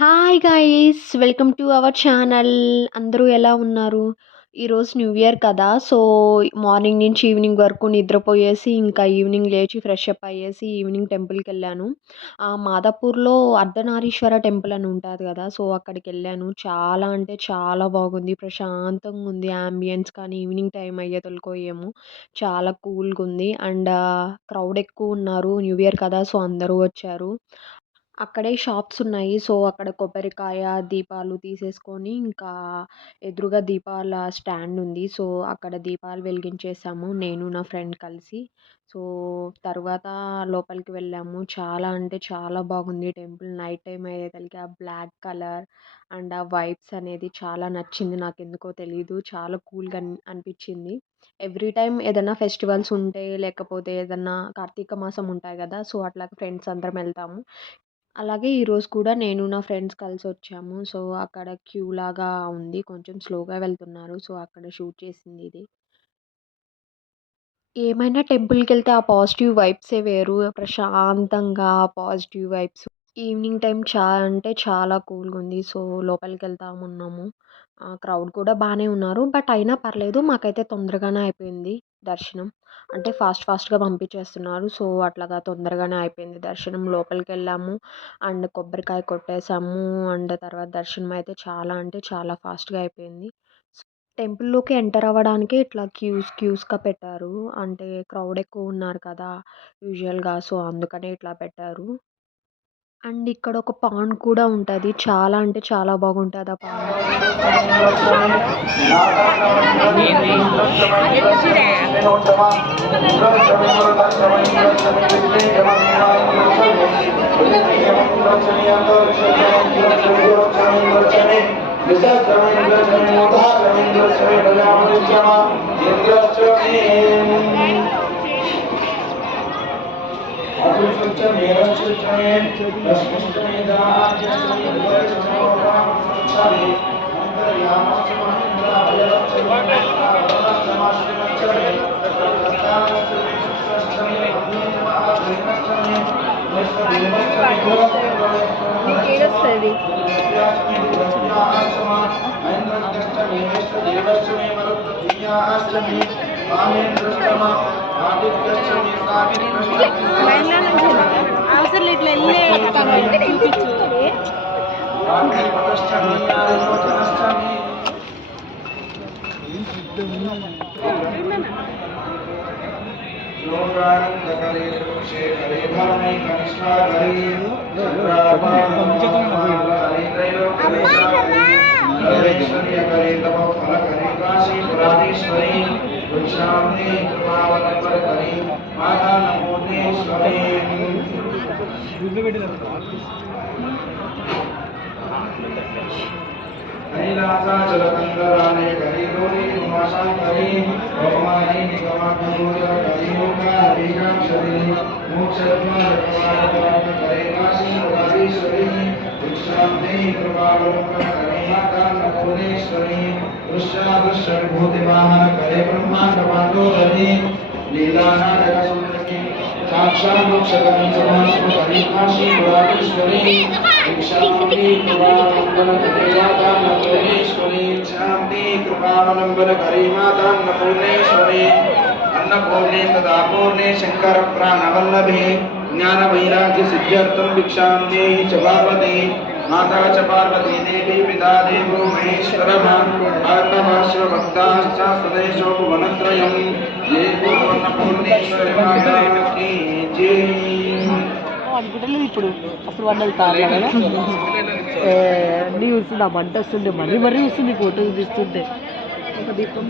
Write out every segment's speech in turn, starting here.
Hi guys! Welcome to our channel. అందరూ ఎలా ఉన్నారు? ఈరోజు న్యూ ఇయర్ కదా! సో, మార్నింగ్ నుంచి ఈవినింగ్ వరకు నిద్రపోయేసి, ఇంకా ఈవినింగ్ లేచి ఫ్రెష్ అప్ అయ్యేసి, ఈవినింగ్ టెంపుల్‌కెళ్ళాను. మాదాపూర్‌లో అర్ధనారీశ్వర టెంపుల్ అని ఉంటది కదా! సో, అక్కడికెళ్ళాను. చాలా అంటే చాలా బాగుంది. ప్రశాంతంగా ఉంది. యాంబియన్స్ కానీ, ఈవినింగ్ టైం అయ్యేతలకో ఏమో చాలా కూల్‌గుంది. అండ్ క్రౌడ్ ఎక్కువున్నారు. న్యూ ఇయర్ కదా! సో, అందరూ వచ్చారు. అక్కడే షాప్స్ ఉన్నాయి. సో, అక్కడ కొబ్బరికాయ, దీపాలు తీసేసుకొని ఇంకా ఎదురుగా దీపాల స్టాండ్ ఉంది. సో, అక్కడ దీపాలు వెలిగించేసాము నేను, నా ఫ్రెండ్ కలిసి. సో, తరువాత లోపలికి వెళ్ళాము. చాలా అంటే చాలా బాగుంది టెంపుల్. నైట్ టైమ్ అయ్యేసరికి ఆ బ్లాక్ కలర్ అండ్ ఆ వైబ్స్ అనేది చాలా నచ్చింది. నాకెందుకో తెలీదు. చాలా కూల్‌గా అనిపించింది. ఎవ్రీ టైమ్ ఏదైనా ఫెస్టివల్స్ ఉంటే, లేకపోతే ఏదన్నా కార్తీక మాసం ఉంటాయి గదా! సో, అట్లాగా ఫ్రెండ్స్ అందరం ఎళ్తాము. అలాగే ఈరోజు కూడా నేను నా ఫ్రెండ్స్ కలిసొచ్చాము. సో, అక్కడ క్యూ లాగా ఉంది. కొంచెం స్లోగా వెళ్తున్నారు. సో, అక్కడ షూట్ చేసింది ఇది. ఏమైనా టెంపుల్‌కెళ్తే ఆ పాజిటివ్ వైబ్సే వేరు. ప్రశాంతంగా పాజిటివ్ వైబ్స్. ఈవినింగ్ టైమ్ అంటే చాలా కూల్‌గుంది. సో, లోపలికెళ్తామున్నాము. క్రౌడ్ కూడా బానే ఉన్నారు. బట్ అయినా పర్లేదు. మాకైతే తొందరగానే అయిపోయింది దర్శనం. అంటే ఫాస్ట్‌గా పంపించేస్తున్నారు. సో, అట్లాగా తొందరగానే అయిపోయింది దర్శనం. లోపలికెళ్ళాము. అండ్ కొబ్బరికాయ కొట్టేసాము. అండ్ తర్వాత దర్శనం అయితే చాలా అంటే చాలా ఫాస్ట్‌గా అయిపోయింది. టెంపుల్‌లోకి ఎంటర్ అవ్వడానికే ఇట్లా క్యూస్‌గా పెట్టారు. అంటే క్రౌడ్ ఎక్కువున్నారు కదా! యూజువల్‌గా. సో, అందుకనే ఇట్లా పెట్టారు. అండ్ ఇక్కడ ఒక పాండ్ కూడా ఉంటది. చాలా అంటే చాలా బాగుంటది ఆ పాండ్. నీకేదొస్తది? అవసరం ఇట్లా వెళ్ళే చూపించు. लोकानंदकरे शेखरे धर्मे कनिष्ठाकरे सर्वेश्वर्यकरे तपो फलकरे काशी पुराणेश्वरी वृक्षाम्ने कृपावलंबरकरे माता नमोदेश्वरी कैलासाचलकंदराने करी गौरी उमाशंकरी भगवानी निगमाभूषण करी ओंकारेकाक्षरी मोक्षद्वारकवारकवार करे काशी पुराणेश्वरी विश्रांति कृपावलंबन करे माता नमोदेश्वरी दृश्यादृश्यविभूतिवाहन करे ब्रह्मांड पांडोदरी लीलानाटक सुंदरी साक्षात् मोक्षकरी समाश्रम करी काशी पुराणेश्वरी शांति कृपावलंबन करे माता अन्नपूर्णेश्वरी शांति कृपावलंबन करे माता अन्नपूर्णेश्वरी अन्नपूर्णे तदापूर्णे शंकर प्राणवल्लभे ज्ञान वैराग्य सिद्ध्यर्थम भिक्षां देहि च पार्वती माता च पार्वती देवी पिता देवो महेश्वरः अर्णवश्व भक्ताश्च सदेशो भुवनत्रयम् ये अन्नपूर्णेश्वरी माता की जय అనుకుంటలేదు ఇప్పుడు అప్పుడు వండదు తారలా కదా అన్నీ చూస్తుంది ఆ మంట వస్తుంది మరీ వస్తుంది ఫోటో తీస్తుంటే ఒక దీపం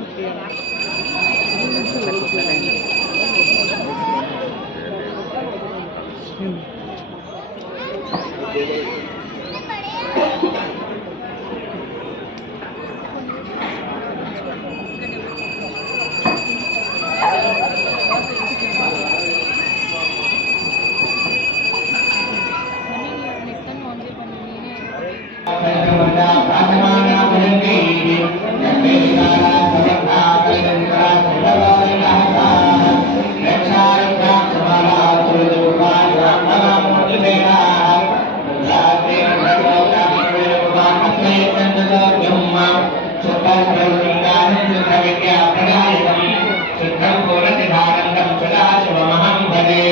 शुद्धं पूर्णनिधानन्दं सदाशिवमहं भजे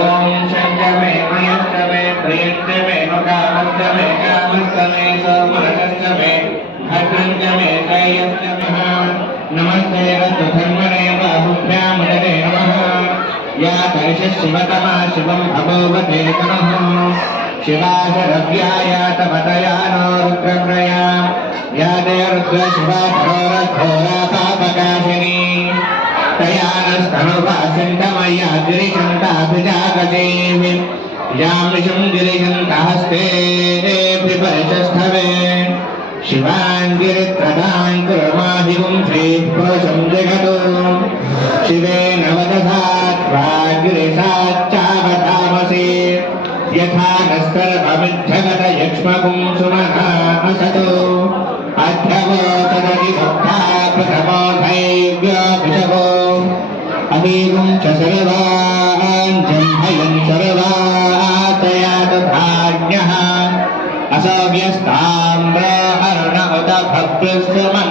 ॐ शङ्कमे प्रियष्टमे प्रियष्टमे कामस्तमे कामस्तमे सोमरसस्तमे भद्रञ्जमे त्रयस्तमे नमस्ते रत्नधर्मणे बाहुभ्यां मुदते नमः या तैषशिवतमा शिवं अभोवते नमः शिवाशरव्याय तपतया नो रुद्रप्रया या ते रुद्रशिवा घोरा पापकाशिनी तया नस्तनुभाषन्तमया गिरिशन्ताभिजागतीं यां विशुं गिरिशन्तहस्ते परिशस्थवे शिवां गिरित्रदां कुर्माधिगुं श्रीपुरुषं जगतो शिवेन वदधात्वा गिरिशाच्चावतामसि यथा नस्तर्वमिद्धगत यक्ष्मगुं सुमना असतो अध्यवो तदधि भक्ता प्रथमो धैर्यभिषवो अमीगुं च सर्वान् जम्भयन् सर्वातया तथाज्ञः असौभ्यस्ताम्र अरुण उत भक्तस्वमन